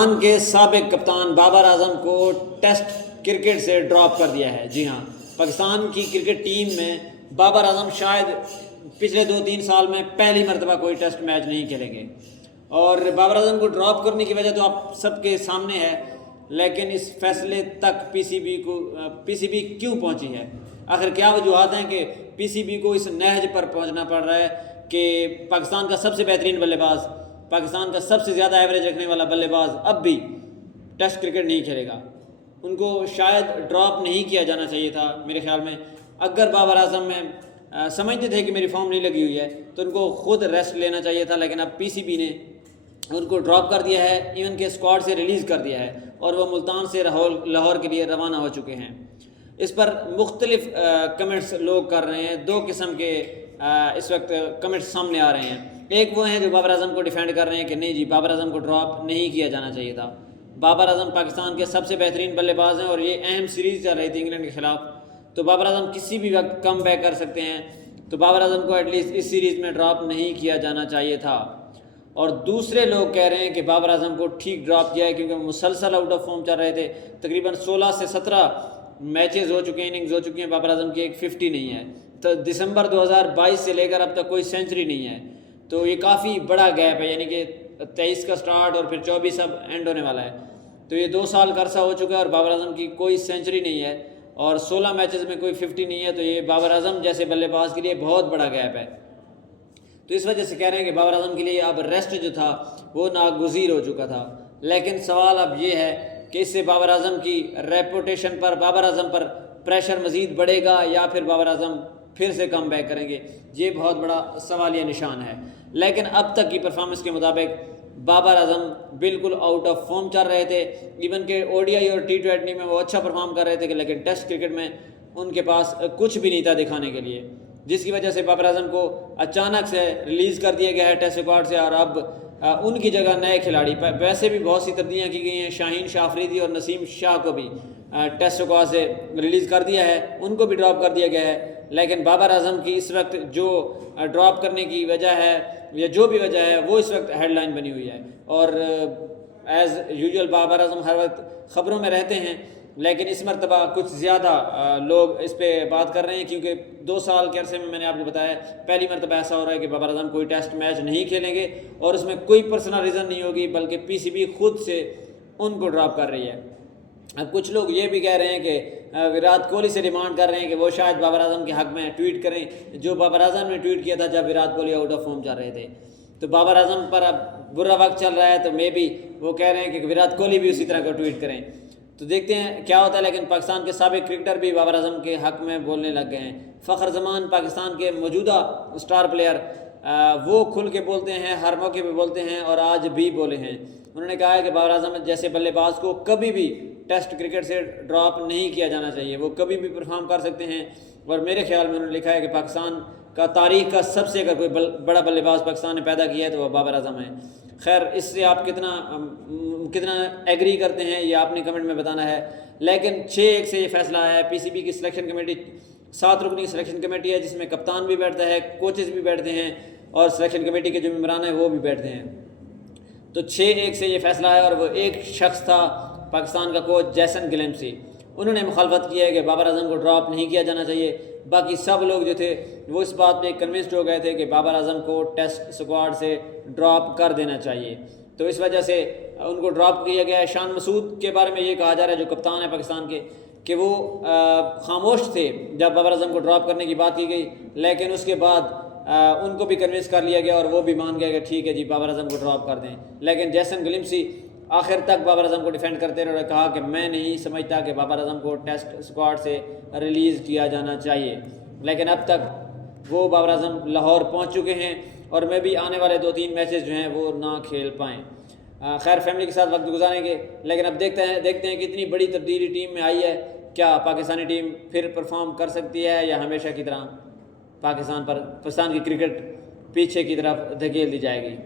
پاکستان کے سابق کپتان بابر اعظم کو ٹیسٹ کرکٹ سے ڈراپ کر دیا ہے۔ جی ہاں، پاکستان کی کرکٹ ٹیم میں بابر اعظم شاید پچھلے 2-3 سال میں پہلی مرتبہ کوئی ٹیسٹ میچ نہیں کھیلیں گے، اور بابر اعظم کو ڈراپ کرنے کی وجہ تو آپ سب کے سامنے ہے، لیکن اس فیصلے تک پی سی بی کیوں پہنچی ہے؟ آخر کیا وجوہات ہیں کہ پی سی بی کو اس نہج پر پہنچنا پڑ رہا ہے کہ پاکستان کا سب سے بہترین بلے باز، پاکستان کا سب سے زیادہ ایوریج رکھنے والا بلے باز اب بھی ٹیسٹ کرکٹ نہیں کھیلے گا؟ ان کو شاید ڈراپ نہیں کیا جانا چاہیے تھا میرے خیال میں۔ اگر بابر اعظم میں سمجھتے تھے کہ میری فارم نہیں لگی ہوئی ہے تو ان کو خود ریسٹ لینا چاہیے تھا، لیکن اب پی سی بی نے ان کو ڈراپ کر دیا ہے، ایون کہ اسکواڈ سے ریلیز کر دیا ہے، اور وہ ملتان سے لاہور کے لیے روانہ ہو چکے ہیں۔ اس پر مختلف کمنٹس لوگ کر رہے ہیں، دو قسم کے اس وقت کمنٹس سامنے آ رہے ہیں۔ ایک وہ ہیں جو بابر اعظم کو ڈیفینڈ کر رہے ہیں کہ نہیں جی، بابر اعظم کو ڈراپ نہیں کیا جانا چاہیے تھا، بابر اعظم پاکستان کے سب سے بہترین بلے باز ہیں، اور یہ اہم سیریز چل رہی تھی انگلینڈ کے خلاف، تو بابر اعظم کسی بھی وقت کم بیک کر سکتے ہیں، تو بابر اعظم کو ایٹ لیسٹ اس سیریز میں ڈراپ نہیں کیا جانا چاہیے تھا۔ اور دوسرے لوگ کہہ رہے ہیں کہ بابر اعظم کو ٹھیک ڈراپ کیا ہے کیونکہ وہ مسلسل آؤٹ آف فارم چل رہے تھے، تقریباً 16 سے 17 میچز ہو چکے ہیں، اننگز ہو چکی ہیں، بابر اعظم کی ایک 50 نہیں ہے، تو دسمبر 2022 سے لے کر اب تک کوئی سینچری نہیں ہے، تو یہ کافی بڑا گیپ ہے، یعنی کہ 23 کا سٹارٹ اور پھر 24 اب اینڈ ہونے والا ہے، تو یہ 2 سال کا عرصہ ہو چکا ہے اور بابر اعظم کی کوئی سینچری نہیں ہے اور 16 میچز میں کوئی 50 نہیں ہے، تو یہ بابر اعظم جیسے بلے باز کے لیے بہت بڑا گیپ ہے۔ تو اس وجہ سے کہہ رہے ہیں کہ بابر اعظم کے لیے اب ریسٹ جو تھا وہ ناگزیر ہو چکا تھا، لیکن سوال اب یہ ہے کہ اس سے بابر اعظم کی ریپوٹیشن پر، بابر اعظم پر پریشر مزید بڑھے گا یا پھر بابر اعظم پھر سے کم بیک کریں گے؟ یہ بہت بڑا سوالیہ نشان ہے۔ لیکن اب تک کی پرفارمنس کے مطابق بابر اعظم بالکل آؤٹ آف فارم چل رہے تھے، ایون کہ او ڈی آئی اور T20 میں وہ اچھا پرفارم کر رہے تھے، لیکن ٹیسٹ کرکٹ میں ان کے پاس کچھ بھی نہیں تھا دکھانے کے لیے، جس کی وجہ سے بابر اعظم کو اچانک سے ریلیز کر دیا گیا ہے ٹیسٹ اسکواڈ سے، اور اب ان کی جگہ نئے کھلاڑی، ویسے بھی بہت سی تبدیلیاں کی گئی ہیں، شاہین شاہ افریدی اور نسیم شاہ کو بھی ٹیسٹ اسکواڈ سے ریلیز کر دیا ہے، ان کو بھی ڈراپ کر دیا گیا ہے، لیکن بابر اعظم کی اس وقت جو ڈراپ کرنے کی وجہ ہے یا جو بھی وجہ ہے وہ اس وقت ہیڈ لائن بنی ہوئی ہے، اور ایز یوزول بابر اعظم ہر وقت خبروں میں رہتے ہیں، لیکن اس مرتبہ کچھ زیادہ لوگ اس پہ بات کر رہے ہیں، کیونکہ 2 سال کے عرصے میں نے آپ کو بتایا پہلی مرتبہ ایسا ہو رہا ہے کہ بابر اعظم کوئی ٹیسٹ میچ نہیں کھیلیں گے، اور اس میں کوئی پرسنل ریزن نہیں ہوگی، بلکہ پی سی بی خود سے ان کو ڈراپ کر رہی ہے۔ اب کچھ لوگ یہ بھی کہہ رہے ہیں کہ وراٹ کوہلی سے ڈیمانڈ کر رہے ہیں کہ وہ شاید بابر اعظم کے حق میں ٹویٹ کریں جو بابر اعظم نے ٹویٹ کیا تھا جب Virat Kohli out of form چل رہے تھے، تو بابر اعظم پر اب برا وقت چل رہا ہے، تو مے بی وہ کہہ رہے ہیں کہ وراٹ کوہلی بھی اسی طرح کا ٹویٹ کریں، تو دیکھتے ہیں کیا ہوتا ہے۔ لیکن پاکستان کے سابق کرکٹر بھی بابر اعظم کے حق میں بولنے لگ گئے ہیں۔ فخر زمان پاکستان کے موجودہ سٹار پلیئر، وہ کھل کے بولتے ہیں، ہر موقع پہ بولتے ہیں، اور آج بھی بولے ہیں۔ انہوں نے کہا ہے کہ بابر اعظم جیسے بلے باز کو کبھی بھی ٹیسٹ کرکٹ سے ڈراپ نہیں کیا جانا چاہیے، وہ کبھی بھی پرفارم کر سکتے ہیں، اور میرے خیال میں انہوں نے لکھا ہے کہ پاکستان کا تاریخ کا سب سے اگر کوئی بڑا بلے باز پاکستان نے پیدا کیا ہے تو وہ بابر اعظم ہے۔ خیر، اس سے آپ کتنا ایگری کرتے ہیں یہ آپ نے کمنٹ میں بتانا ہے، لیکن 6-1 سے یہ فیصلہ آیا ہے۔ پی سی بی کی سلیکشن کمیٹی 7 رکنی سلیکشن کمیٹی ہے، جس میں کپتان بھی بیٹھتا ہے، کوچز بھی بیٹھتے ہیں، اور سلیکشن کمیٹی کے جو ممبران ہیں وہ بھی بیٹھتے ہیں، تو 6-1 سے یہ فیصلہ آیا، اور وہ ایک شخص تھا پاکستان کا کوچ جیسن گلیمسی، انہوں نے مخالفت کی ہے کہ بابر اعظم کو ڈراپ نہیں کیا جانا چاہیے۔ باقی سب لوگ جو تھے وہ اس بات پہ کنونسڈ ہو گئے تھے کہ بابر اعظم کو ٹیسٹ اسکواڈ سے ڈراپ کر دینا چاہیے، تو اس وجہ سے ان کو ڈراپ کیا گیا ہے۔ شان مسعود کے بارے میں یہ کہا جا رہا ہے، جو کپتان ہے پاکستان کے، کہ وہ خاموش تھے جب بابر اعظم کو ڈراپ کرنے کی بات کی گئی، لیکن اس کے بعد ان کو بھی کنونس کر لیا گیا اور وہ بھی مان گیا کہ ٹھیک ہے جی بابر اعظم کو ڈراپ کر دیں، لیکن جیسن گلیمسی آخر تک بابر اعظم کو ڈیفینڈ کرتے رہے اور کہا کہ میں نہیں سمجھتا کہ بابر اعظم کو ٹیسٹ اسکواڈ سے ریلیز کیا جانا چاہیے، لیکن اب تک وہ بابر اعظم لاہور پہنچ چکے ہیں، اور میں بھی آنے والے 2-3 میچز جو ہیں وہ نہ کھیل پائیں۔ خیر، فیملی کے ساتھ وقت گزاریں گے، لیکن اب دیکھتے ہیں کہ اتنی بڑی تبدیلی ٹیم میں آئی ہے، کیا پاکستانی ٹیم پھر پرفارم کر سکتی ہے یا ہمیشہ کی طرح پاکستان کی کرکٹ پیچھے کی طرف دھکیل دی جائے گی؟